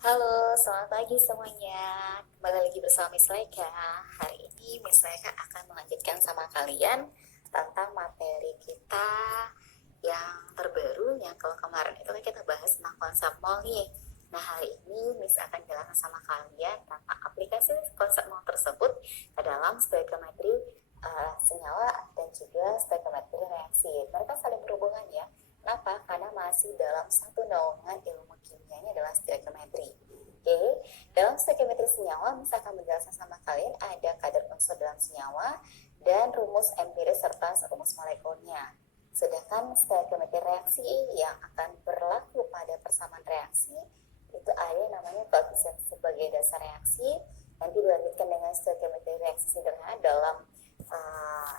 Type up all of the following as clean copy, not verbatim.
Halo, selamat pagi semuanya. Kembali lagi bersama Miss Laika. Hari ini Miss Laika akan melanjutkan sama kalian tentang materi kita yang terbaru, yang kalau kemarin itu kan kita bahas tentang konsep mall nih. Nah, hari ini Miss akan jelaskan sama kalian tentang aplikasi konsep mall tersebut ke dalam stoikiometri senyawa dan juga stoikiometri reaksi. Mereka saling berhubungan ya. Kenapa? Karena masih dalam satu naungan ilmu kimianya adalah stoikiometri. Oke, dalam stoikiometri senyawa, misalkan menjelaskan sama kalian ada kadar unsur dalam senyawa dan rumus empiris serta rumus molekulnya. Sedangkan stoikiometri reaksi yang akan berlaku pada persamaan reaksi itu ada namanya koefisien sebagai dasar reaksi. Nanti dilanjutkan dengan stoikiometri reaksi sederhana dalam uh,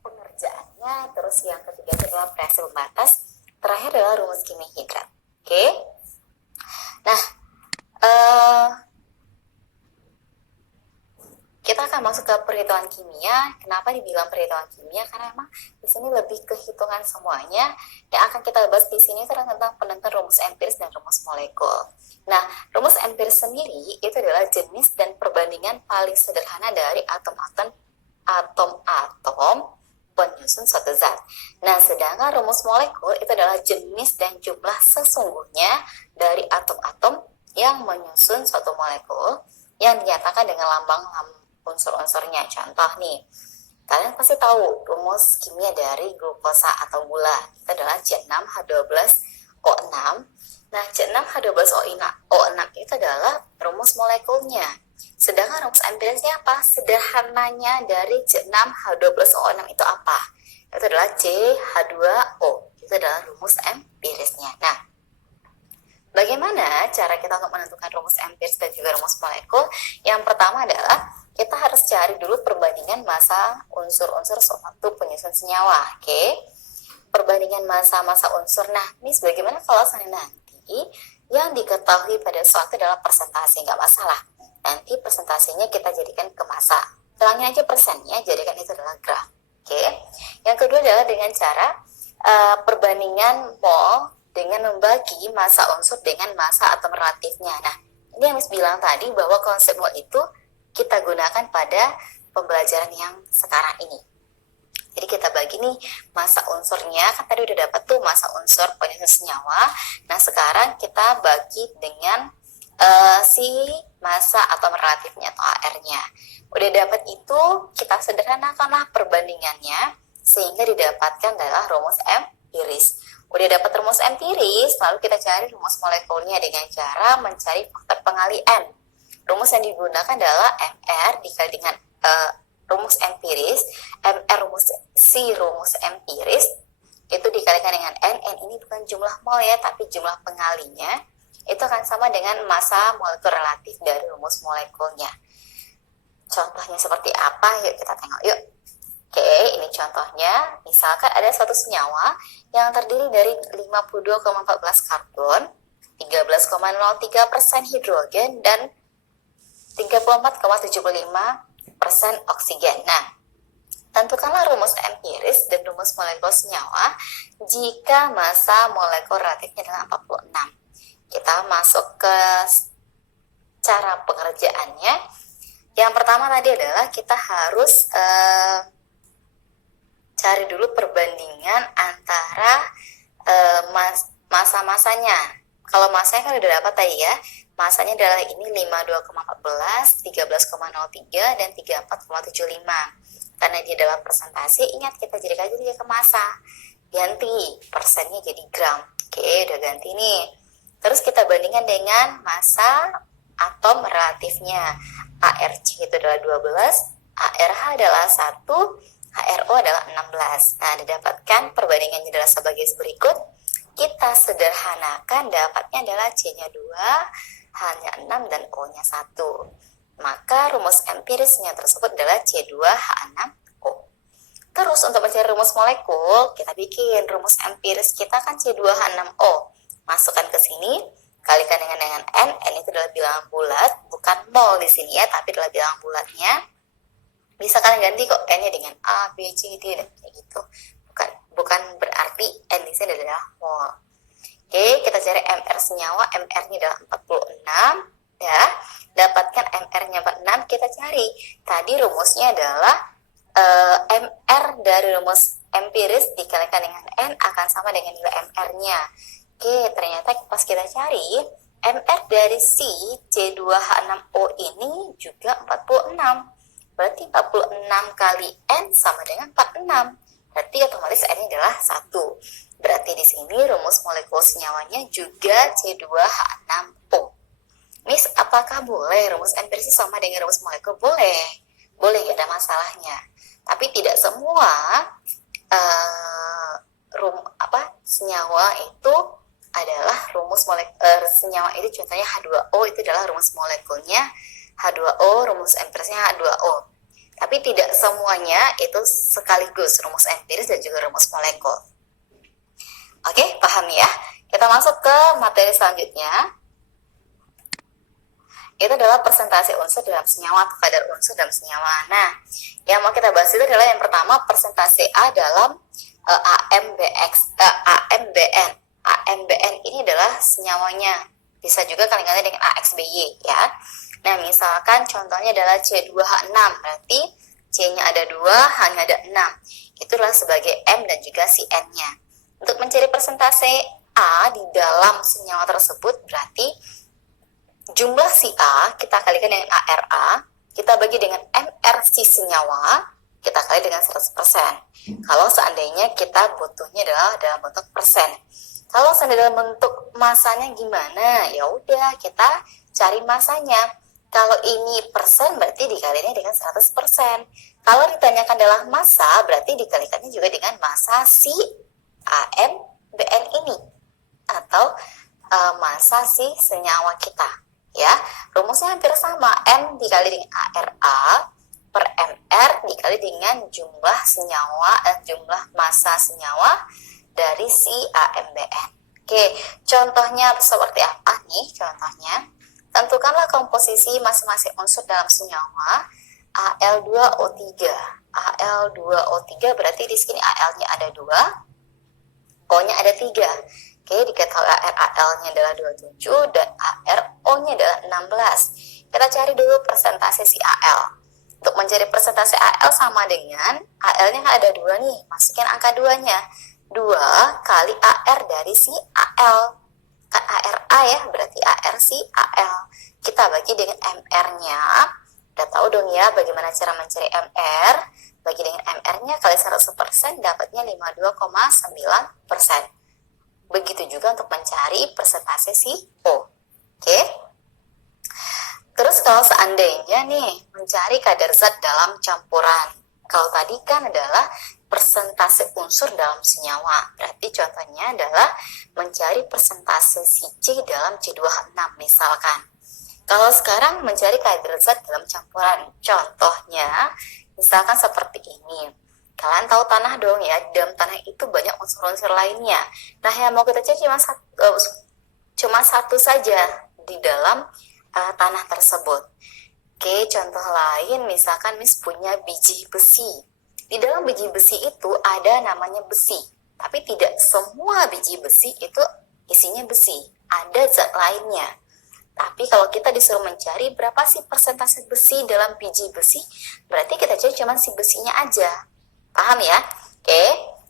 pengerjaannya. Terus yang ketiga adalah reaksi pembatas. Terakhir adalah rumus kimia hidrat. Oke. Nah, kita akan masuk ke perhitungan kimia. Kenapa dibilang perhitungan kimia? Karena memang di sini lebih ke hitungan semuanya. Yang akan kita bahas di sini adalah tentang penentuan rumus empiris dan rumus molekul. Nah, rumus empiris sendiri itu adalah jenis dan perbandingan paling sederhana dari atom-atom penyusun suatu zat. Nah, sedangkan rumus molekul itu adalah jenis dan jumlah sesungguhnya dari atom-atom yang menyusun suatu molekul yang dinyatakan dengan lambang unsur-unsurnya. Contoh nih, kalian pasti tahu rumus kimia dari glukosa atau gula itu adalah C6H12O6. Nah, C6H12O6 itu adalah rumus molekulnya. Sedangkan rumus empirisnya apa? Sederhananya dari C6H12O6 itu apa? Itu adalah CH2O. Itu adalah rumus empirisnya. Nah, bagaimana cara kita untuk menentukan rumus empiris dan juga rumus molekul? Yang pertama adalah kita harus cari dulu perbandingan massa unsur-unsur suatu penyusun senyawa. Oke, perbandingan massa unsur. Nah, Miss, bagaimana kalau nanti yang diketahui pada suatu adalah persentase? Nggak masalah. Nanti persentasenya kita jadikan ke massa. Hilangin aja persennya, jadikan itu adalah gram. Oke. Yang kedua adalah dengan cara perbandingan mol dengan membagi massa unsur dengan massa atom relatifnya. Nah, ini yang Miss bilang tadi bahwa konsep mol itu kita gunakan pada pembelajaran yang sekarang ini. Jadi kita bagi nih massa unsurnya, kan tadi udah dapat tuh massa unsur penyusun senyawa. Nah, sekarang kita bagi dengan si massa atom relatifnya atau AR-nya. Udah dapat itu, kita sederhanakanlah perbandingannya sehingga didapatkan adalah rumus empiris. Udah dapat rumus empiris, lalu kita cari rumus molekulnya dengan cara mencari faktor pengalian. Rumus yang digunakan adalah MR dikali dengan rumus empiris. MR rumus empiris itu dikalikan dengan N ini bukan jumlah mol ya, tapi jumlah pengalinya. Itu akan sama dengan massa molekul relatif dari rumus molekulnya. Contohnya seperti apa? Yuk kita tengok yuk. Oke, ini contohnya. Misalkan ada suatu senyawa yang terdiri dari 52,14 karbon, 13,03% hidrogen, dan 34,75% oksigen. Nah, tentukanlah rumus empiris dan rumus molekul senyawa jika massa molekul relatifnya adalah 46. Kita masuk ke cara pengerjaannya. Yang pertama tadi adalah kita harus cari dulu perbandingan antara massa-massanya. Kalau massanya kan udah dapat tadi ya. Masanya adalah ini 52,14, 13,03, dan 34,75. Karena dia adalah persentase, ingat kita jadikan aja dia ke massa. Ganti persennya jadi gram. Oke, udah ganti nih. Terus kita bandingkan dengan massa atom relatifnya. ARC itu adalah 12, ARH adalah 1, HRO adalah 16. Nah, didapatkan perbandingannya adalah sebagai berikut. Kita sederhanakan, dapatnya adalah C-nya 2, H-nya 6, dan O-nya 1. Maka rumus empirisnya tersebut adalah C2H6O. Terus untuk mencari rumus molekul, kita bikin rumus empiris kita kan C2H6O. Masukkan ke sini, kalikan dengan N itu adalah bilangan bulat, bukan mol di sini ya, tapi adalah bilangan bulatnya. Bisa kalian ganti kok N-nya dengan A, B, C, D, dan kayak gitu. Bukan berarti N di sini adalah mol. Oke, Oke, kita cari MR senyawa, MR-nya adalah 46, ya. Dapatkan MR-nya 46, kita cari. Tadi rumusnya adalah MR dari rumus empiris dikalikan dengan N akan sama dengan nilai MR-nya. Oke, ternyata pas kita cari, MR dari si C2H6O ini juga 46. Berarti 46 kali N sama dengan 46. Berarti otomatis N-nya adalah 1. Berarti di sini rumus molekul senyawanya juga C2H6O. Miss, apakah boleh rumus empiris sama dengan rumus molekul? Boleh. Boleh, gak ada masalahnya. Tapi tidak semua senyawa itu adalah rumus senyawa itu, contohnya H2O itu adalah rumus molekulnya H2O, rumus empirisnya H2O. Tapi tidak semuanya itu sekaligus rumus empiris dan juga rumus molekul. Oke, paham ya? Kita masuk ke materi selanjutnya. Itu adalah persentase unsur dalam senyawa atau kadar unsur dalam senyawa. Nah, yang mau kita bahas itu adalah yang pertama persentase A dalam AMBN. AMBN ini adalah senyawanya. Bisa juga kalian dengan AXBY ya. Nah, misalkan contohnya adalah C2H6, berarti C-nya ada 2, H-nya ada 6. Itulah sebagai M dan juga si N-nya. Untuk mencari persentase A di dalam senyawa tersebut, berarti jumlah si A kita kalikan dengan ARA, kita bagi dengan MR si senyawa, kita kali dengan 100%. Kalau seandainya kita butuhnya adalah dalam bentuk persen. Kalau seandainya dalam bentuk masanya gimana? Ya udah, kita cari masanya. Kalau ini persen berarti dikalinya dengan 100%. Kalau ditanyakan adalah massa, berarti dikalikannya juga dengan massa si AMBN ini atau massa si senyawa kita. Ya, rumusnya hampir sama. M dikali dengan ARA per MR dikali dengan jumlah senyawa jumlah massa senyawa dari si AMBN. Oke, contohnya seperti apa nih? Contohnya, tentukanlah komposisi masing-masing unsur dalam senyawa Al2O3. Al2O3 berarti di sini Al-nya ada 2, O-nya ada 3. Oke, diketahui AL-nya adalah 27 dan ARO-nya adalah 16. Kita cari dulu persentase si AL. Untuk mencari persentase AL sama dengan AL-nya ada 2 nih, masukin angka 2-nya. 2 kali AR dari si AL. Kan ARA ya, berarti AR si AL. Kita bagi dengan MR-nya. Udah tahu dong ya bagaimana cara mencari MR. Bagi dengan MR-nya kali 100% dapatnya 52,9%. Begitu juga untuk mencari persentase si O. Oke. Terus kalau seandainya nih mencari kadar zat dalam campuran. Kalau tadi kan adalah persentase unsur dalam senyawa. Berarti contohnya adalah mencari persentase si C dalam C2H6 misalkan. Kalau sekarang mencari kadar zat dalam campuran. Contohnya misalkan seperti ini. Kalian tahu tanah dong ya, di dalam tanah itu banyak unsur-unsur lainnya. Nah, yang mau kita cari cuma satu saja di dalam tanah tersebut. Oke, contoh lain misalkan Miss punya biji besi. Di dalam biji besi itu ada namanya besi. Tapi tidak semua biji besi itu isinya besi. Ada zat lainnya. Tapi kalau kita disuruh mencari berapa sih persentase besi dalam biji besi, berarti kita cari cuma si besinya aja. Paham ya? Oke,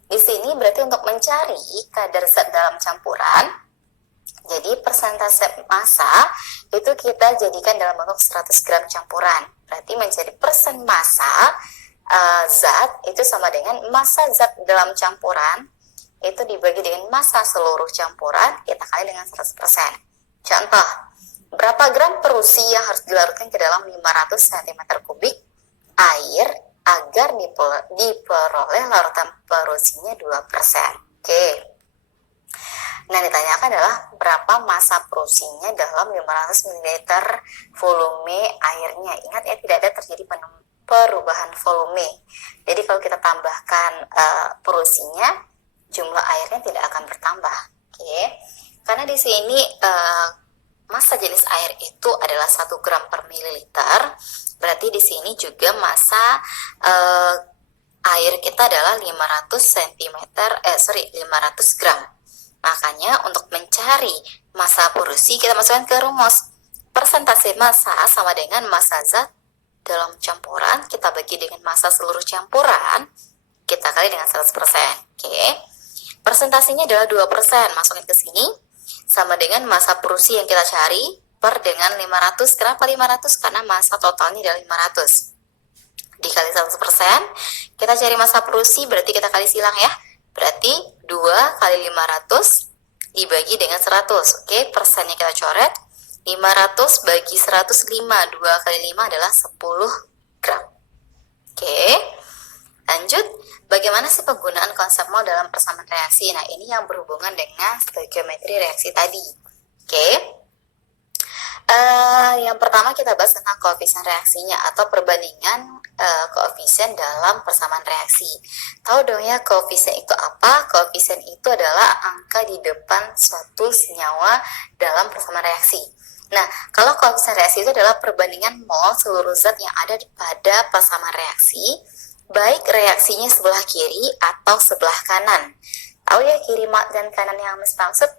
di sini berarti untuk mencari kadar zat dalam campuran, jadi persentase massa itu kita jadikan dalam bentuk 100 gram campuran. Berarti mencari persen massa zat itu sama dengan massa zat dalam campuran itu dibagi dengan massa seluruh campuran, kita kali dengan 100%. Contoh, berapa gram perusi yang harus dilarutkan ke dalam 500 cm kubik air agar diperoleh larutan perusinya 2%. Oke. Nah, ditanyakan adalah berapa massa perusinya dalam 500 ml volume airnya. Ingat ya, tidak ada terjadi perubahan volume. Jadi kalau kita tambahkan perusinya, jumlah airnya tidak akan bertambah. Oke. Karena di sini massa jenis air itu adalah 1 gram per mililiter. Berarti di sini juga massa air kita adalah 500 gram. Makanya untuk mencari massa produksi kita masukkan ke rumus. Persentase massa sama dengan massa zat dalam campuran, kita bagi dengan massa seluruh campuran, kita kali dengan 100%. Oke. Persentasenya adalah 2%, masukin ke sini, sama dengan massa produksi yang kita cari per dengan 500. Kenapa 500? Karena massa totalnya adalah 500. Dikali 100%, kita cari massa produksi, berarti kita kali silang ya. Berarti 2 kali 500 dibagi dengan 100. Oke, persennya kita coret. 500 bagi 105, 2 kali 5 adalah 10 gram. Oke, lanjut. Bagaimana sih penggunaan konsep mol dalam persamaan reaksi? Nah, ini yang berhubungan dengan stoikiometri reaksi tadi. Oke. Yang pertama kita bahas tentang koefisien reaksinya atau perbandingan koefisien dalam persamaan reaksi. Tahu dong ya koefisien itu apa? Koefisien itu adalah angka di depan suatu senyawa dalam persamaan reaksi. Nah, kalau koefisien reaksi itu adalah perbandingan mol seluruh zat yang ada pada persamaan reaksi, baik reaksinya sebelah kiri atau sebelah kanan. Tahu ya kiri dan kanan yang maksud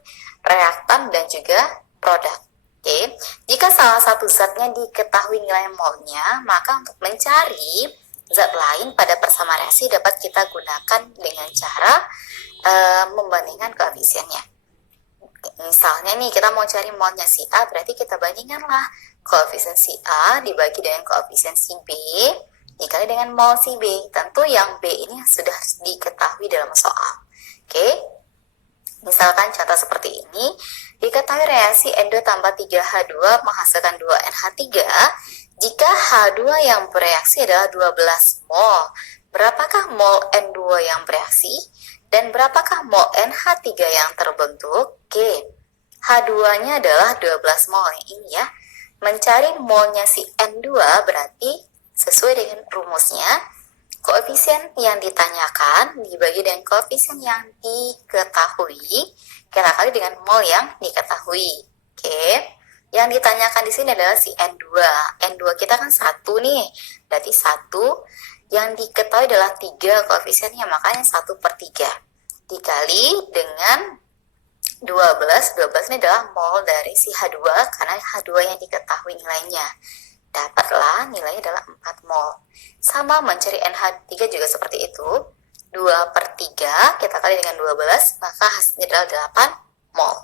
reaktan dan juga produk. Oke, jika salah satu zatnya diketahui nilai molnya, maka untuk mencari zat lain pada persamaan reaksi dapat kita gunakan dengan cara membandingkan koefisiennya. Misalnya nih kita mau cari molnya si A, berarti kita bandingkanlah koefisien si A dibagi dengan koefisien si B dikali dengan mol si B. Tentu yang B ini sudah diketahui dalam soal. Oke. Misalkan contoh seperti ini, diketahui reaksi N2 tambah 3H2 menghasilkan 2NH3 jika H2 yang bereaksi adalah 12 mol. Berapakah mol N2 yang bereaksi? Dan berapakah mol NH3 yang terbentuk? Oke, H2-nya adalah 12 mol ini ya. Mencari molnya si N2 berarti sesuai dengan rumusnya, koefisien yang ditanyakan dibagi dengan koefisien yang diketahui, kita kali dengan mol yang diketahui. Oke, yang ditanyakan di sini adalah si N2. N2 kita kan 1 nih, berarti 1 yang diketahui adalah 3 koefisiennya, makanya 1/3 dikali dengan 12. 12 ini adalah mol dari si H2 karena H2 yang diketahui nilainya. Dapatlah nilainya adalah 4 mol. Sama mencari NH3 juga seperti itu. 2/3 kita kali dengan 12, maka hasilnya adalah 8 mol.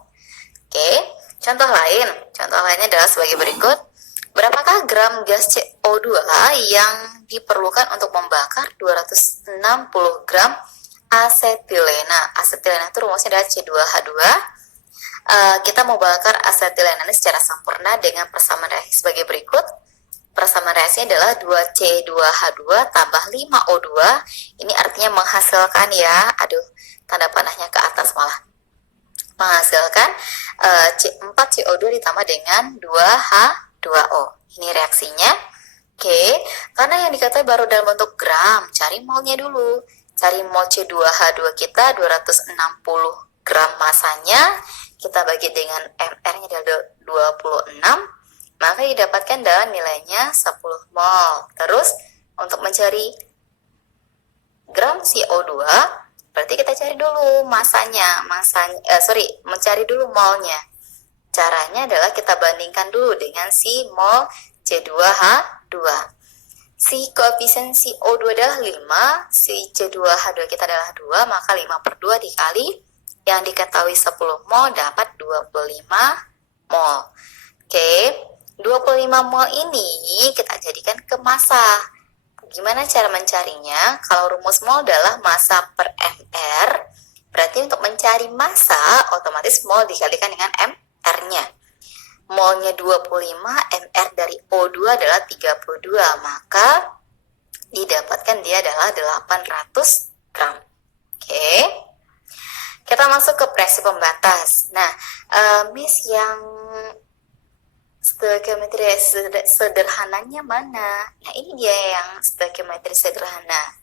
Oke, contoh lain. Contoh lainnya adalah sebagai berikut. Berapakah gram gas CO2 yang diperlukan untuk membakar 260 gram asetilena? Asetilena itu rumusnya adalah C2H2. Kita mau bakar asetilena ini secara sempurna dengan persamaan reaksi sebagai berikut. Persamaan reaksinya adalah 2C2H2 tambah 5O2. Ini artinya menghasilkan ya. Aduh, tanda panahnya ke atas malah. Menghasilkan C4CO2 ditambah dengan 2H2O. Ini reaksinya. Oke, karena yang dikatakan baru dalam bentuk gram, cari molnya dulu. Cari mol C2H2 kita 260 gram masanya. Kita bagi dengan MR-nya adalah 26. Maka didapatkan dalam nilainya 10 mol. Terus untuk mencari gram CO2 berarti kita cari dulu mencari dulu molnya. Caranya adalah kita bandingkan dulu dengan si mol C2H2. Si koefisien CO2 adalah 5, si C2H2 kita adalah 2, maka 5/2 dikali yang diketahui 10 mol dapat 25 mol. Oke. 25 mol ini kita jadikan ke massa. Gimana cara mencarinya? Kalau rumus mol adalah massa per mR, berarti untuk mencari massa otomatis mol dikalikan dengan mR-nya. Molnya 25, mR dari O2 adalah 32, maka didapatkan dia adalah 800 gram. Oke. Kita masuk ke reaksi pembatas. Nah, Miss yang stoikiometri sederhananya mana? Nah, ini dia yang stoikiometri sederhana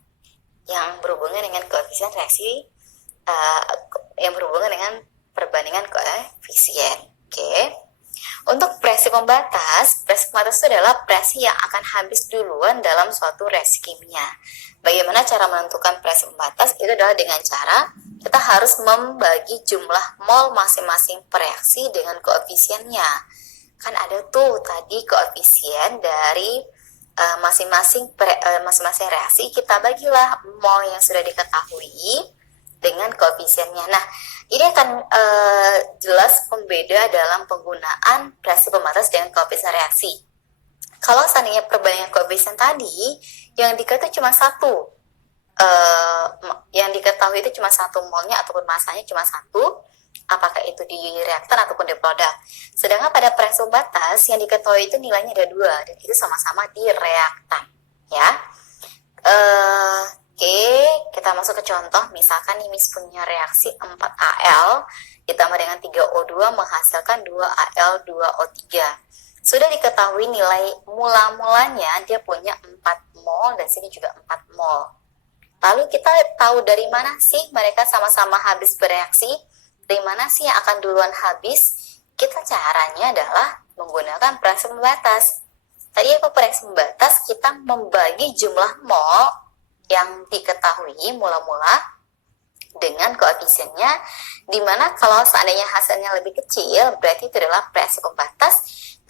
yang berhubungan dengan koefisien reaksi, yang berhubungan dengan perbandingan koefisien. Oke. Untuk reaksi pembatas itu adalah reaksi yang akan habis duluan dalam suatu reaksi kimia. Bagaimana cara menentukan reaksi pembatas? Itu adalah dengan cara kita harus membagi jumlah mol masing-masing reaksi dengan koefisiennya. Kan ada tuh tadi koefisien dari masing-masing reaksi, kita bagilah mol yang sudah diketahui dengan koefisiennya. Nah, ini akan jelas pembeda dalam penggunaan reaksi pembatas dengan koefisien reaksi. Kalau seandainya perbandingan koefisien tadi, yang diketahui cuma satu, yang diketahui itu cuma satu molnya ataupun masanya cuma satu, apakah itu di reaktan ataupun di produk. Sedangkan pada reaksi pembatas yang diketahui itu nilainya ada dua, dan itu sama-sama di reaktan, ya. Oke, kita masuk ke contoh. Misalkan nih Miss punya reaksi 4Al ditambah dengan 3O2 menghasilkan 2Al2O3. Sudah diketahui nilai mula-mulanya dia punya 4 mol dan sini juga 4 mol. Lalu kita tahu dari mana sih mereka sama-sama habis bereaksi? Dari mana sih yang akan duluan habis? Kita caranya adalah menggunakan reaksi pembatas. Tadi apa reaksi pembatas? Kita membagi jumlah mol yang diketahui mula-mula dengan koefisiennya, dimana kalau seandainya hasilnya lebih kecil, berarti itu adalah reaksi pembatas,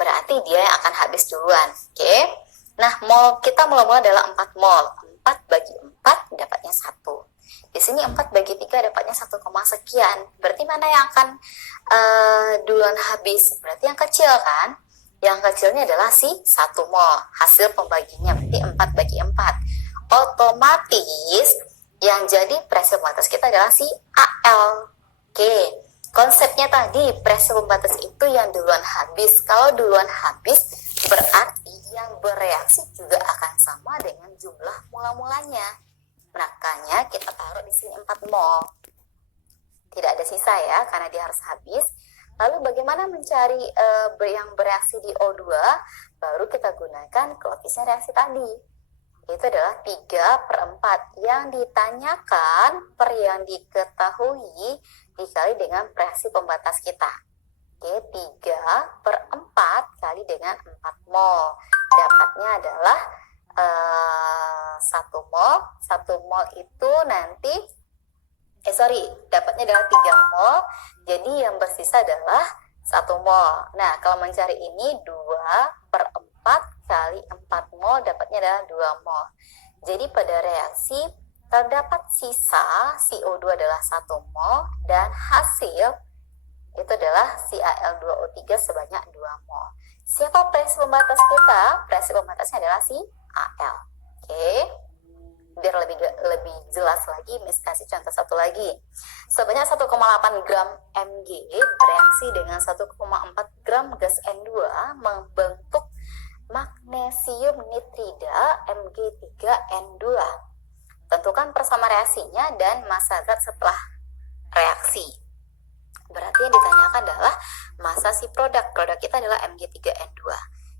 berarti dia yang akan habis duluan. Oke. Nah, mol kita mula-mula adalah 4 mol. 4 bagi 4 dapatnya 1. Di sini 4 bagi 3 dapatnya 1, sekian. Berarti mana yang akan duluan habis? Berarti yang kecil kan? Yang kecilnya adalah si 1 mol. Hasil pembaginya berarti 4 bagi 4. Otomatis yang jadi reaksi pembatas kita adalah si Al. Oke, konsepnya tadi reaksi pembatas itu yang duluan habis. Kalau duluan habis berarti yang bereaksi juga akan sama dengan jumlah mula-mulanya. Makanya kita taruh di sini 4 mol. Tidak ada sisa ya, karena dia harus habis. Lalu bagaimana mencari yang bereaksi di O2? Baru kita gunakan koefisien reaksi tadi. Itu adalah 3/4. Yang ditanyakan per yang diketahui dikali dengan reaksi pembatas kita. Oke, 3/4 kali dengan 4 mol. Dapatnya adalah 1 mol. 1 mol itu nanti dapatnya adalah 3 mol. Jadi yang bersisa adalah 1 mol. Nah, kalau mencari ini 2/4 kali 4 mol dapatnya adalah 2 mol. Jadi pada reaksi terdapat sisa CO2 adalah 1 mol dan hasil itu adalah CaL2O3 sebanyak 2 mol. Siapa reaksi pembatas kita? Reaksi pembatasnya adalah si Al. Oke. Biar lebih jelas lagi, Miss kasih contoh satu lagi. Sebanyak 1,8 gram Mg bereaksi dengan 1,4 gram gas N2 membentuk magnesium nitrida Mg3N2. Tentukan persama reaksinya dan massa zat setelah reaksi. Berarti yang ditanyakan adalah massa si produk. Produk kita adalah Mg3N2.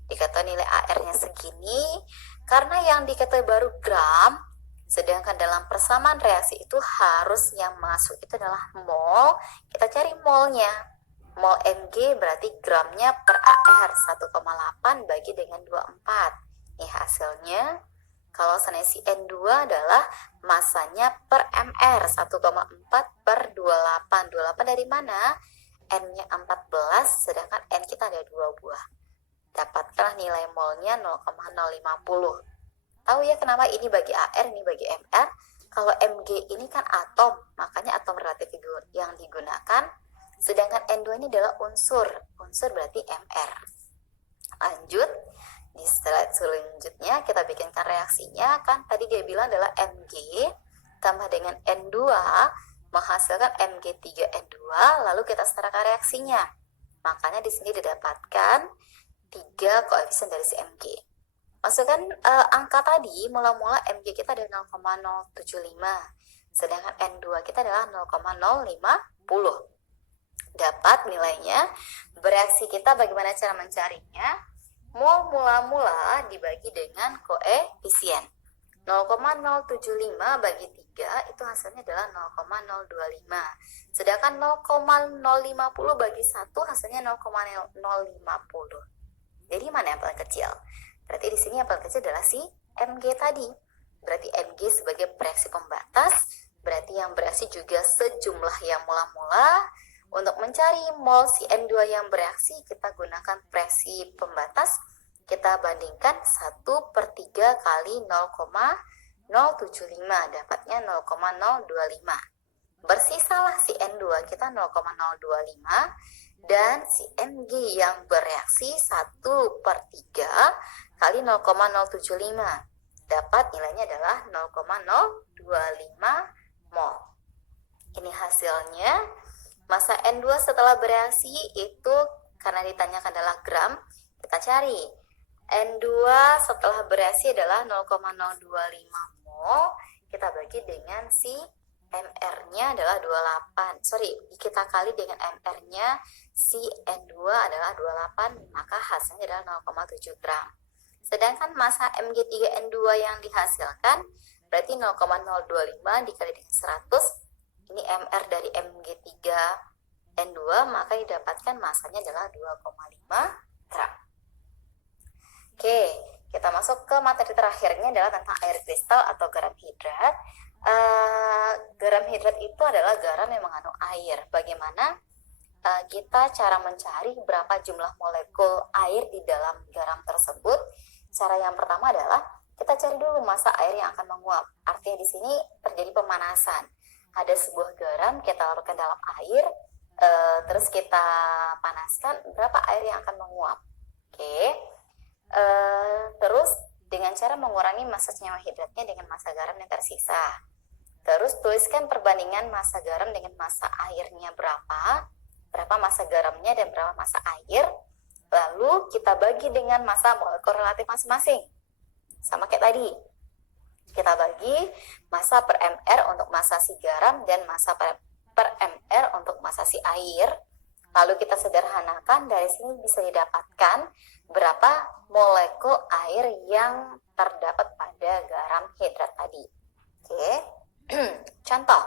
Dikatakan nilai AR-nya segini, karena yang diketahui baru gram, sedangkan dalam persamaan reaksi itu harus yang masuk itu adalah mol. Kita cari molnya. Mol Mg berarti gramnya per AR 1,8 bagi dengan 24. Ini hasilnya. Kalau seandainya si N2 adalah masanya per MR 1,4 per 28. 28 dari mana? N-nya 14, sedangkan N kita ada 2 buah. Dapatkanlah nilai molnya 0,050. Tahu ya kenapa ini bagi AR, ini bagi MR? Kalau Mg ini kan atom, makanya atom relatif yang digunakan. Sedangkan N2 ini adalah unsur berarti Mr. Lanjut, di slide selanjutnya kita bikinkan reaksinya. Kan tadi dia bilang adalah Mg tambah dengan N2 menghasilkan Mg3N2, lalu kita setarakan reaksinya. Makanya di sini didapatkan 3 koefisien dari si Mg. Masukkan angka tadi, mula-mula Mg kita ada 0,075, sedangkan N2 kita adalah 0,050. Dapat nilainya. Bereaksi kita bagaimana cara mencarinya? Mol mula-mula dibagi dengan koefisien. 0,075 bagi 3 itu hasilnya adalah 0,025. Sedangkan 0,050 bagi 1 hasilnya 0,050. Jadi mana yang paling kecil? Berarti di sini yang paling kecil adalah si Mg tadi. Berarti Mg sebagai bereaksi pembatas, berarti yang bereaksi juga sejumlah yang mula-mula. Untuk mencari mol si N2 yang bereaksi, kita gunakan presi pembatas. Kita bandingkan 1/3 kali 0,075, dapatnya 0,025. Bersisalah si N2 kita 0,025, dan si Mg yang bereaksi 1/3 kali 0,075. Dapat nilainya adalah 0,025 mol. Ini hasilnya. Massa N2 setelah bereaksi itu karena ditanyakan adalah gram, kita cari. N2 setelah bereaksi adalah 0,025 mol. Kita bagi dengan si MR-nya adalah 28. Kita kali dengan MR-nya si N2 adalah 28, maka hasilnya adalah 0,7 gram. Sedangkan massa Mg3N2 yang dihasilkan berarti 0,025 dikali dengan 100. Ini MR dari Mg3N2, maka didapatkan masanya adalah 2,5 gram. Oke, kita masuk ke materi terakhirnya adalah tentang air kristal atau garam hidrat. Garam hidrat itu adalah garam yang mengandung air. Bagaimana kita cara mencari berapa jumlah molekul air di dalam garam tersebut? Cara yang pertama adalah kita cari dulu massa air yang akan menguap. Artinya di sini terjadi pemanasan. Ada sebuah garam kita larutkan dalam air, terus kita panaskan, berapa air yang akan menguap. Oke. Terus dengan cara mengurangi massa senyawa hidratnya dengan massa garam yang tersisa. Terus tuliskan perbandingan massa garam dengan massa airnya berapa massa garamnya dan berapa massa air. Lalu kita bagi dengan massa molekul relatif masing-masing. Sama kayak tadi. Kita bagi massa per MR untuk massa si garam dan massa per MR untuk massa si air. Lalu kita sederhanakan, dari sini bisa didapatkan berapa molekul air yang terdapat pada garam hidrat tadi. Oke. Contoh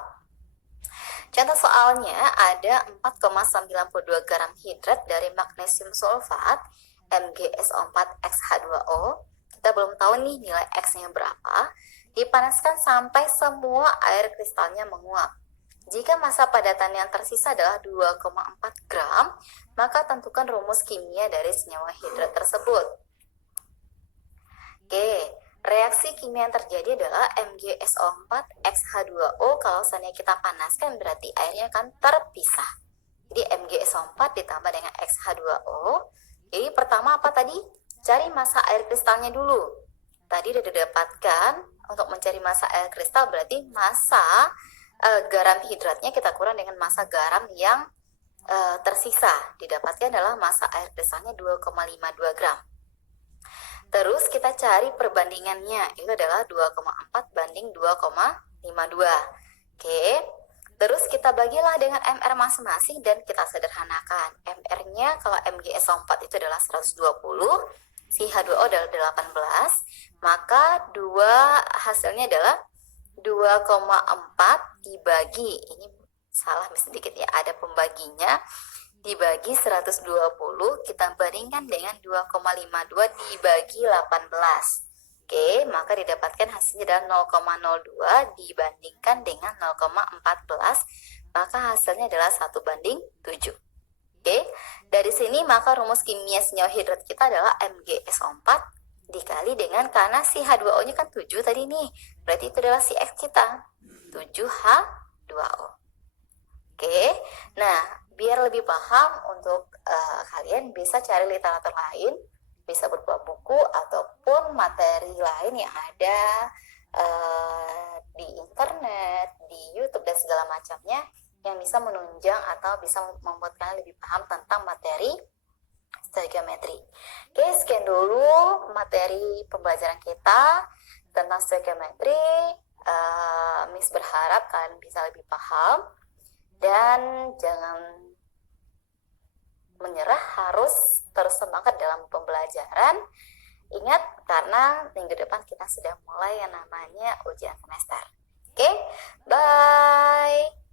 soalnya ada 4,92 garam hidrat dari magnesium sulfat MgSO4xH2O. Kita belum tahu nih nilai X-nya berapa. Dipanaskan sampai semua air kristalnya menguap. Jika massa padatan yang tersisa adalah 2,4 gram, maka tentukan rumus kimia dari senyawa hidrat tersebut. Oke, reaksi kimia yang terjadi adalah MgSO4xH2O. Kalau seandainya kita panaskan berarti airnya akan terpisah. Jadi MgSO4 ditambah dengan XH2O. Jadi pertama apa tadi? Cari massa air kristalnya dulu. Tadi sudah didapatkan. Untuk mencari massa air kristal berarti massa garam hidratnya kita kurang dengan massa garam yang tersisa. Didapatkan adalah massa air kristalnya 2,52 gram. Terus kita cari perbandingannya, itu adalah 2,4 banding 2,52. Oke, terus kita bagilah dengan MR masing-masing dan kita sederhanakan. MR-nya kalau MgSO4 itu adalah 120, si H2O adalah 18, maka hasilnya adalah 2,4 dibagi, ini salah sedikit ya, ada pembaginya, dibagi 120, kita bandingkan dengan 2,52 dibagi 18. Oke, maka didapatkan hasilnya adalah 0,02 dibandingkan dengan 0,14, maka hasilnya adalah 1/7. Oke, dari sini maka rumus kimia senyawa hidrat kita adalah MgSO4 dikali dengan, karena si H2O-nya kan 7 tadi nih, berarti itu adalah si X kita, 7H2O. Oke, nah biar lebih paham untuk kalian bisa cari literatur lain, bisa berupa buku ataupun materi lain yang ada di internet, di YouTube dan segala macamnya, yang bisa menunjang atau bisa membuat kalian lebih paham tentang materi stoikiometri. Oke, sekian dulu materi pembelajaran kita tentang stoikiometri. Miss berharap kalian bisa lebih paham dan jangan menyerah, harus terus semangat dalam pembelajaran. Ingat, karena minggu depan kita sudah mulai yang namanya ujian semester. Oke, bye.